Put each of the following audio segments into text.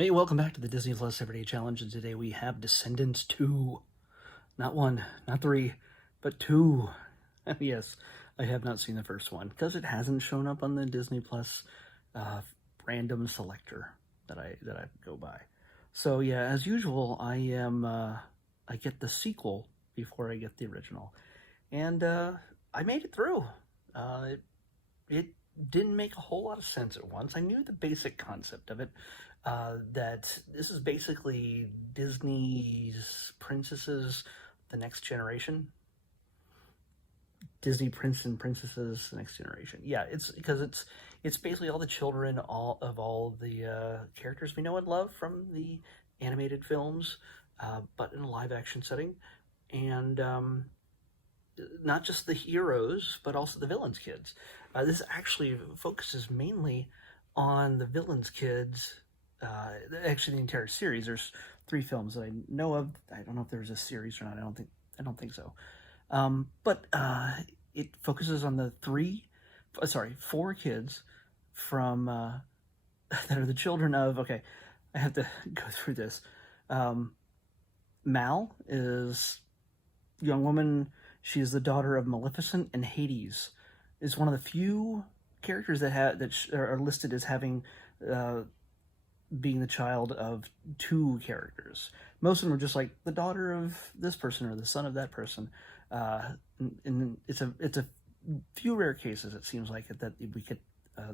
Hey, welcome back to the Disney Plus Everyday Challenge, and today we have Descendants 2. Not 1, not 3, but 2. Yes, I have not seen the first one, because it hasn't shown up on the Disney Plus uh, random selector that I go by. So yeah, as usual, I get the sequel before I get the original. And I made it through. It didn't make a whole lot of sense at once. I knew the basic concept of it, that this is basically Disney's princesses, the next generation. Disney Prince and Princesses, the next generation. Yeah, it's because it's basically all the children, all the characters we know and love from the animated films, but in a live action setting, and not just the heroes, but also the villains' kids. This actually focuses mainly on the villains' kids. Actually, the entire series. There's 3 films that I know of. I don't know if there's a series or not. I don't think so. But it focuses on the 4 kids from that are the children of. Okay, I have to go through this. Mal is a young woman. She is the daughter of Maleficent and Hades. Is one of the few characters that are listed as having being the child of 2 characters. Most of them are just like the daughter of this person or the son of that person. And it's a few rare cases, it seems like, that we get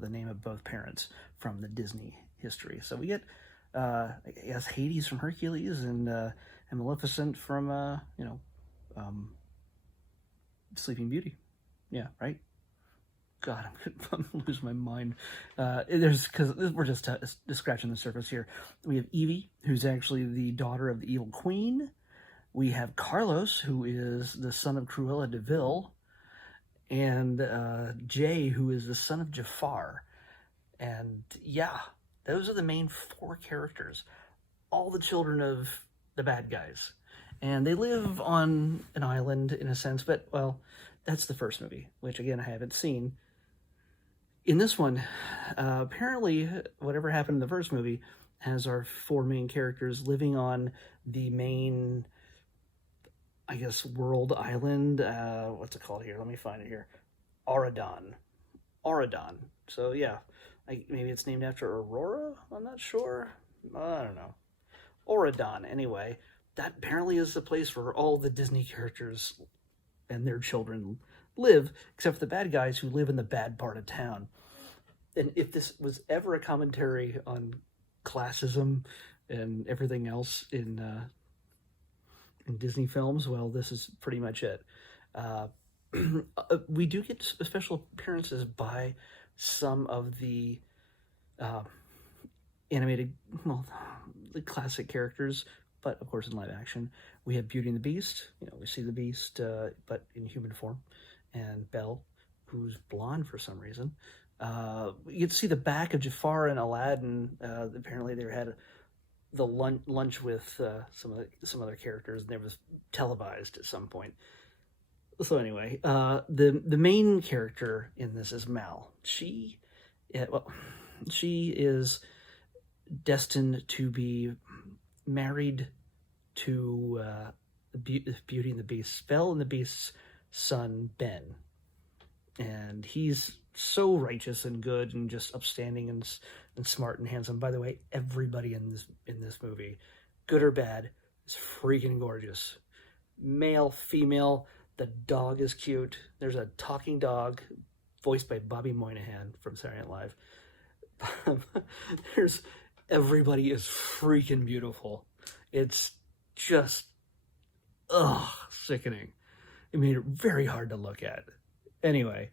the name of both parents from the Disney history. So we get, I guess, Hades from Hercules and Maleficent from Sleeping Beauty. Yeah, right. God, I'm losing my mind. Because we're just scratching the surface here. We have Evie, who's actually the daughter of the evil queen. We have Carlos, who is the son of Cruella de Vil, and Jay, who is the son of Jafar. And yeah, those are the main 4 characters. All the children of the bad guys. And they live on an island, in a sense, but, well, that's the first movie, which, again, I haven't seen. In this one, apparently, whatever happened in the first movie has our 4 main characters living on the main, I guess, world island. What's it called here? Let me find it here. Auradon. So, yeah, maybe it's named after Aurora? I'm not sure. I don't know. Auradon, anyway. That apparently is the place where all the Disney characters and their children live, except for the bad guys who live in the bad part of town. And if this was ever a commentary on classism and everything else in Disney films, well, this is pretty much it. We do get special appearances by some of the animated, well, the classic characters, but of course in live action. We have Beauty and the Beast. We see the Beast, but in human form, and Belle, who's blonde for some reason. You get to see the back of Jafar and Aladdin. Apparently, they had the lunch with some other characters, and it was televised at some point. So anyway, the main character in this is Mal. She is destined to be married to Beauty and the Beast, Belle and the Beast's son, Ben. And he's so righteous and good and just upstanding and smart and handsome. By the way, everybody in this movie, good or bad, is freaking gorgeous. Male, female, the dog is cute. There's a talking dog voiced by Bobby Moynihan from Saturday Night Live. Everybody is freaking beautiful. It's just, sickening. It made it very hard to look at. Anyway,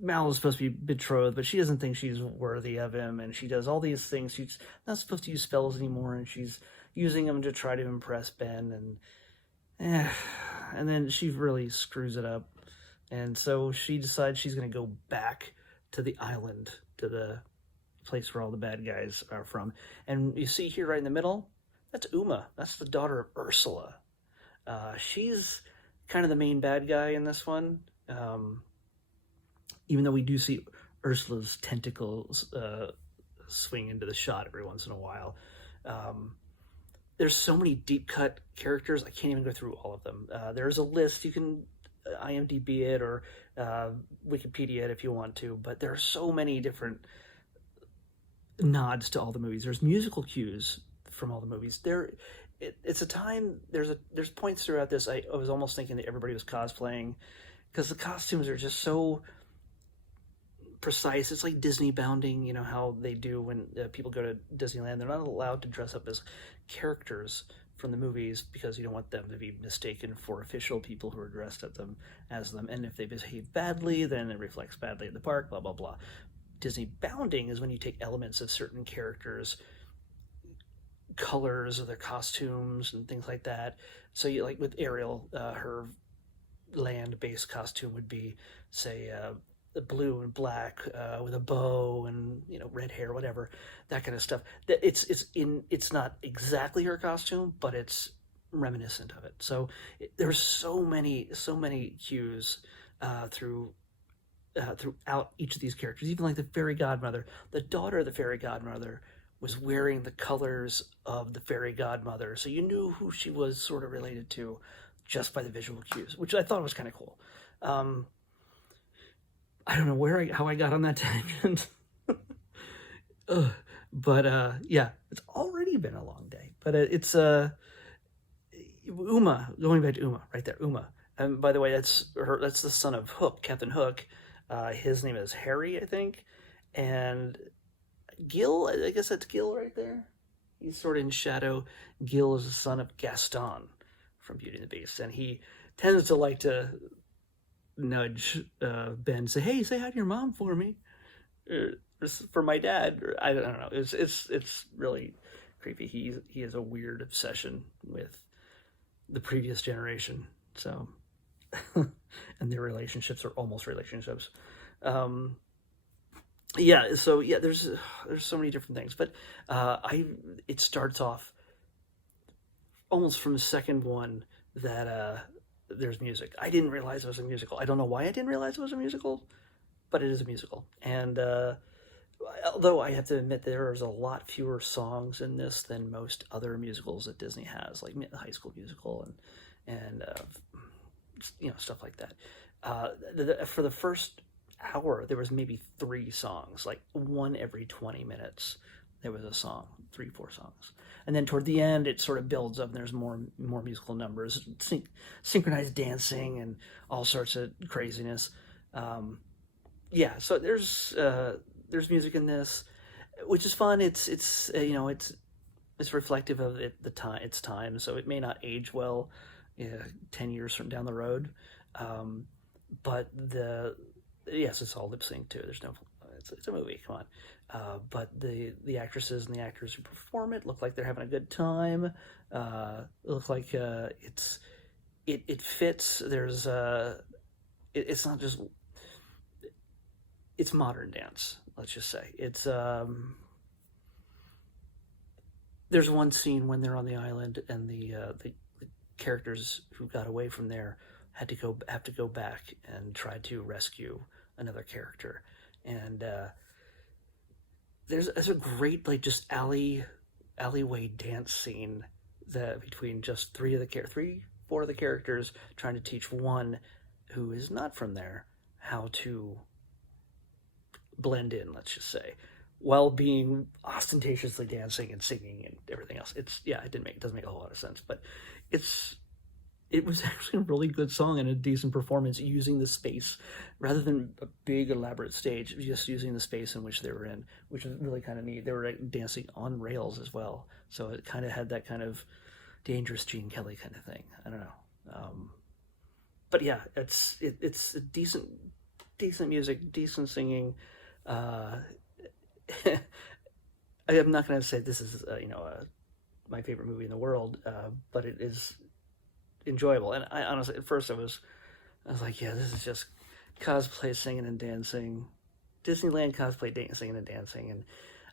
Mal is supposed to be betrothed, but she doesn't think she's worthy of him, and she does all these things. She's not supposed to use spells anymore, and she's using them to try to impress Ben, and then she really screws it up. And so she decides she's going to go back to the island, to the place where all the bad guys are from. And you see here right in the middle, that's Uma. That's the daughter of Ursula. She's kind of the main bad guy in this one. Even though we do see Ursula's tentacles swing into the shot every once in a while. There's so many deep cut characters. I can't even go through all of them. There's a list. You can IMDb it or Wikipedia it if you want to, but there are so many different nods to all the movies. There's musical cues from all the movies. It's a time. There's points throughout this. I was almost thinking that everybody was cosplaying because the costumes are just so precise. It's like Disney bounding, you know how they do when people go to Disneyland. They're not allowed to dress up as characters from the movies because you don't want them to be mistaken for official people who are dressed at them as them. And if they behave badly, then it reflects badly at the park, blah, blah, blah. Disney bounding is when you take elements of certain characters, colors of their costumes and things like that. So you like with Ariel, her land-based costume would be, say, the blue and black with a bow and red hair, whatever, that kind of stuff. It's not exactly her costume, but it's reminiscent of it. So there's so many cues throughout each of these characters. Even like the fairy godmother, the daughter of the fairy godmother was wearing the colors of the fairy godmother, so you knew who she was sort of related to just by the visual cues, which I thought was kind of cool. I don't know how I got on that tangent. But yeah, it's already been a long day. But it's Uma, going back to Uma, right there, Uma. And by the way, that's the son of Hook, Captain Hook. His name is Harry, I think. And Gil, I guess that's Gil right there. He's sort of in shadow. Gil is the son of Gaston from Beauty and the Beast. And he tends to like to nudge Ben, say, "Hey, say hi to your mom for me, for my dad." Or, I don't know. It's really creepy. He has a weird obsession with the previous generation. So, and their relationships are almost relationships. Yeah. So yeah, there's so many different things, but it starts off almost from the second one that there's music. I didn't realize it was a musical. I don't know why I didn't realize it was a musical, but it is a musical. And although I have to admit there's a lot fewer songs in this than most other musicals that Disney has, like High School Musical and stuff like that. For the first hour, there was maybe 3 songs, like one every 20 minutes. There was a song, 3-4 songs. And then toward the end, it sort of builds up and there's more musical numbers, synchronized dancing and all sorts of craziness. Yeah, so there's music in this, which is fun. It's reflective of its time, so it may not age well 10 years from down the road. But yes, it's all lip sync too. There's no, it's a movie. Come on. But the actresses and the actors who perform it look like they're having a good time. It looks like it fits. There's it's not just, it's modern dance. Let's just say it's there's one scene when they're on the island and the characters who got away from there have to go back and try to rescue another character, and there's a great just alleyway dance scene that between just 4 of the characters trying to teach one who is not from there how to blend in, let's just say, while being ostentatiously dancing and singing and everything else. It doesn't make a whole lot of sense, but it was actually a really good song and a decent performance using the space rather than a big elaborate stage, just using the space in which they were in, which was really kind of neat. They were dancing on rails as well, so it kind of had that kind of dangerous Gene Kelly kind of thing. I don't know, but yeah, it's a decent music, decent singing. I am not going to say this is my favorite movie in the world, but it is enjoyable. And I honestly, at first I was like, yeah, this is just cosplay singing and dancing, Disneyland cosplay singing and dancing, and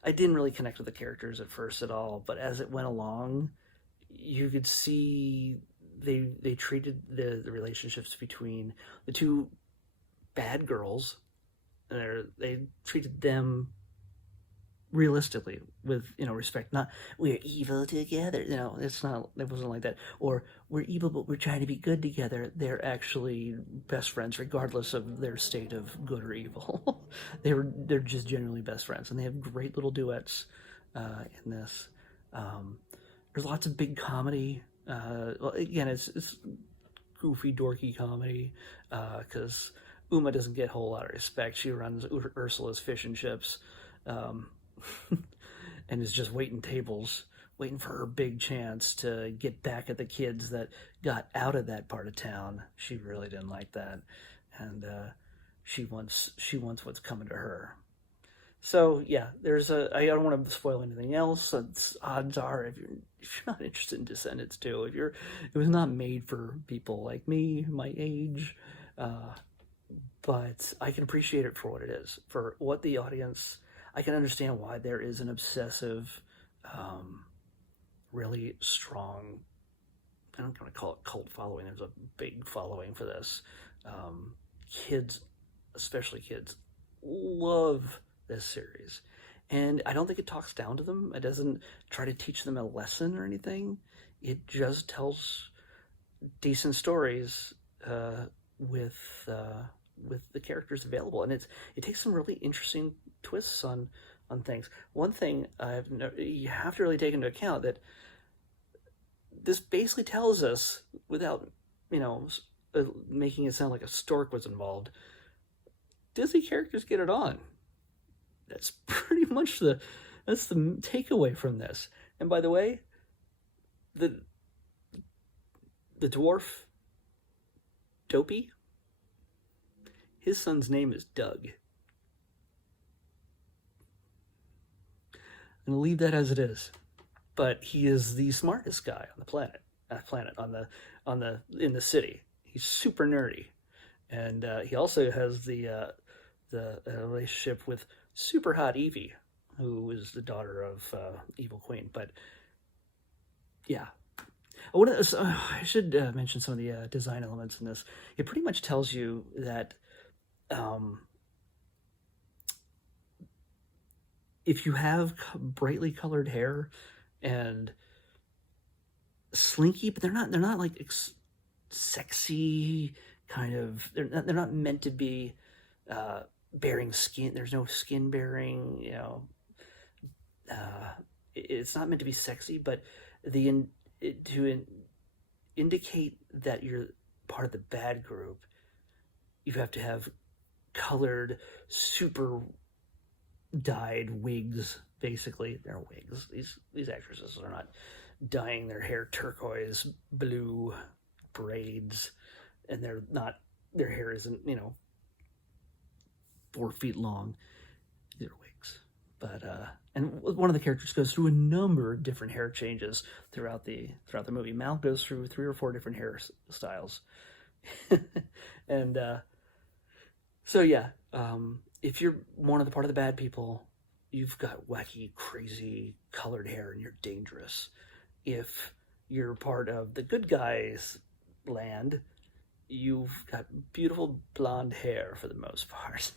I didn't really connect with the characters at first at all. But as it went along, you could see they treated the relationships between the 2 bad girls. They treated them realistically, with respect. Not we're evil together. It's not. It wasn't like that. Or we're evil, but we're trying to be good together. They're actually best friends, regardless of their state of good or evil. They're just generally best friends, and they have great little duets in this. There's lots of big comedy. Well, again, it's goofy, dorky comedy because Uma doesn't get a whole lot of respect. She runs Ursula's fish and chips. Um, and is just waiting tables, waiting for her big chance to get back at the kids that got out of that part of town. She really didn't like that, and she wants what's coming to her. So yeah, I don't want to spoil anything else. Odds are, if you're not interested in Descendants 2, it was not made for people like me, my age, but I can appreciate it for what it is, for what the audience. I can understand why there is an obsessive, really strong, I don't want to call it cult following. There's a big following for this. Kids, especially kids, love this series. And I don't think it talks down to them. It doesn't try to teach them a lesson or anything. It just tells decent stories with the characters available, and it takes some really interesting twists on things. One thing you have to really take into account that this basically tells us, without making it sound like a stork was involved, Disney characters get it on. That's pretty much the takeaway from this. And by the way, the dwarf Dopey, his son's name is Doug. I'm gonna leave that as it is, but he is the smartest guy on the planet. In the city. He's super nerdy, and he also has the relationship with super hot Evie, who is the daughter of Evil Queen. But yeah, I should mention some of the design elements in this. It pretty much tells you that if you have brightly colored hair and slinky, but they're not like sexy kind of. They're not meant to be bearing skin. There's no skin bearing. It's not meant to be sexy, but to indicate that you're part of the bad group, you have to have colored, super dyed wigs. Basically, they're wigs. These actresses are not dyeing their hair turquoise blue braids, and their hair isn't 4 feet long. These are wigs. But and one of the characters goes through a number of different hair changes throughout the movie. Mal goes through 3 or 4 different hairstyles. And so yeah, if you're one of the part of the bad people, you've got wacky, crazy colored hair and you're dangerous. If you're part of the good guys land, you've got beautiful blonde hair for the most part.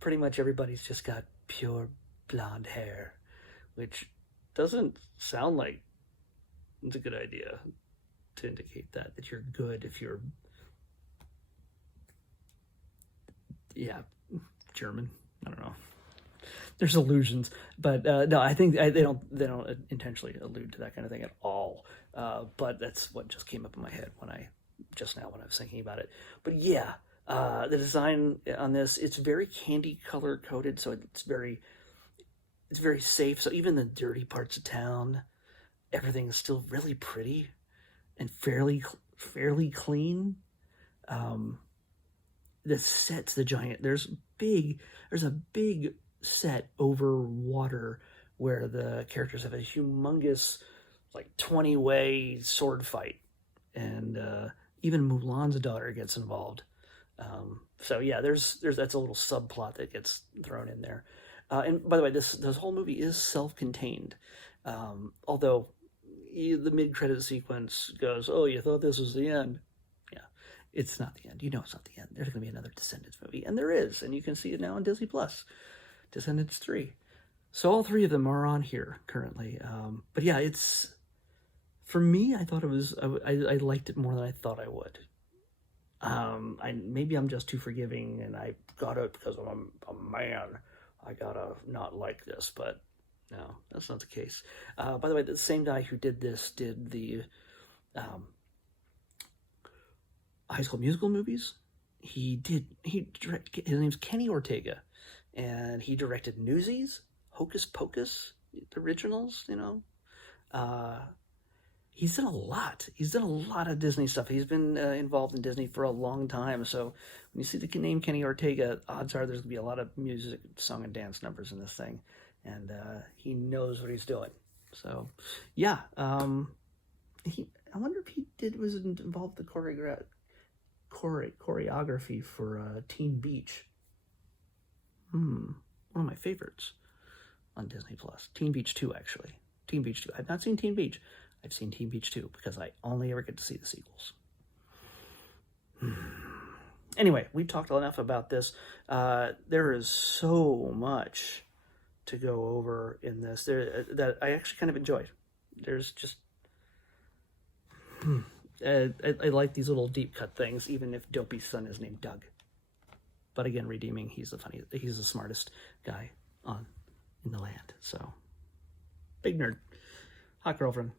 Pretty much everybody's just got pure blonde hair, which doesn't sound like it's a good idea to indicate that you're good if you're German. I don't know. There's allusions, but no, I think they don't intentionally allude to that kind of thing at all. But that's what just came up in my head when I was thinking about it. But yeah, the design on this, it's very candy color coded, so it's very safe. So even the dirty parts of town, everything is still really pretty and fairly clean. The set's the giant. There's a big set over water where the characters have a humongous, like 20-way sword fight, and even Mulan's daughter gets involved. So yeah, there's that's a little subplot that gets thrown in there. And by the way, this whole movie is self-contained, although the mid-credit sequence goes, "Oh, you thought this was the end." It's not the end. You know it's not the end. There's going to be another Descendants movie, and there is, and you can see it now on Disney Plus. Descendants 3. So all three of them are on here currently. But yeah, it's, for me, I thought it was, I liked it more than I thought I would. Maybe I'm just too forgiving and I got it because I'm a man. I gotta not like this, but no, that's not the case. By the way, the same guy who did this did the High School Musical movies. His name's Kenny Ortega, and he directed Newsies, Hocus Pocus, the originals, you know. He's done a lot. He's done a lot of Disney stuff. He's been involved in Disney for a long time. So when you see the name Kenny Ortega, odds are there's going to be a lot of music, song, and dance numbers in this thing. And he knows what he's doing. So, yeah. I wonder if he was involved in the choreography for Teen Beach. One of my favorites on Disney Plus. Teen Beach 2, actually. Teen Beach 2. I've not seen Teen Beach. I've seen Teen Beach 2 because I only ever get to see the sequels. Anyway, we've talked enough about this. There is so much to go over in this that I actually kind of enjoyed. There's just... I like these little deep cut things, even if Dopey's son is named Doug. But again, redeeming, he's the smartest guy in the land. So, big nerd. Hot girlfriend.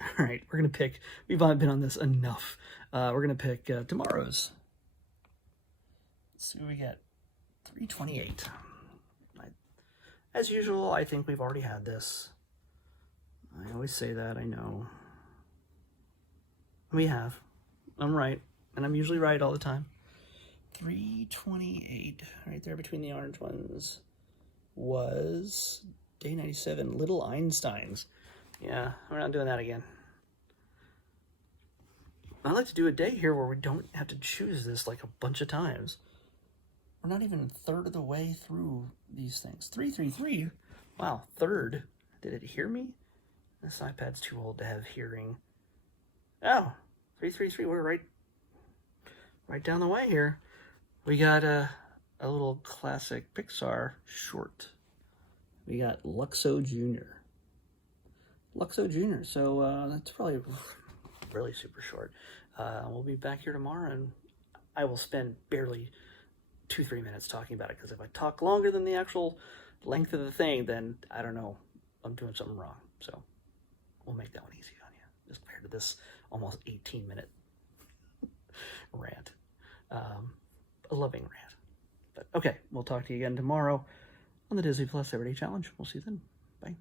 All right, we're going to pick, we've been on this enough. We're going to pick tomorrow's. Let's see what we get. 328. As usual, I think we've already had this. I always say that, I know. We have. I'm right, and I'm usually right all the time. 328, right there between the orange ones, was day 97, Little Einsteins. Yeah, we're not doing that again. I'd like to do a day here where we don't have to choose this like a bunch of times. We're not even a third of the way through these things. 333, wow, third. Did it hear me? This iPad's too old to have hearing. Oh, 333, we're right down the way here. We got a little classic Pixar short. We got Luxo Jr. Luxo Jr. So that's probably really super short. We'll be back here tomorrow, and I will spend barely 2-3 minutes talking about it, because if I talk longer than the actual length of the thing, then I don't know, I'm doing something wrong. So we'll make that one easy on you, as compared to this almost 18-minute rant. A loving rant. But okay, we'll talk to you again tomorrow on the Disney Plus Everyday Challenge. We'll see you then. Bye.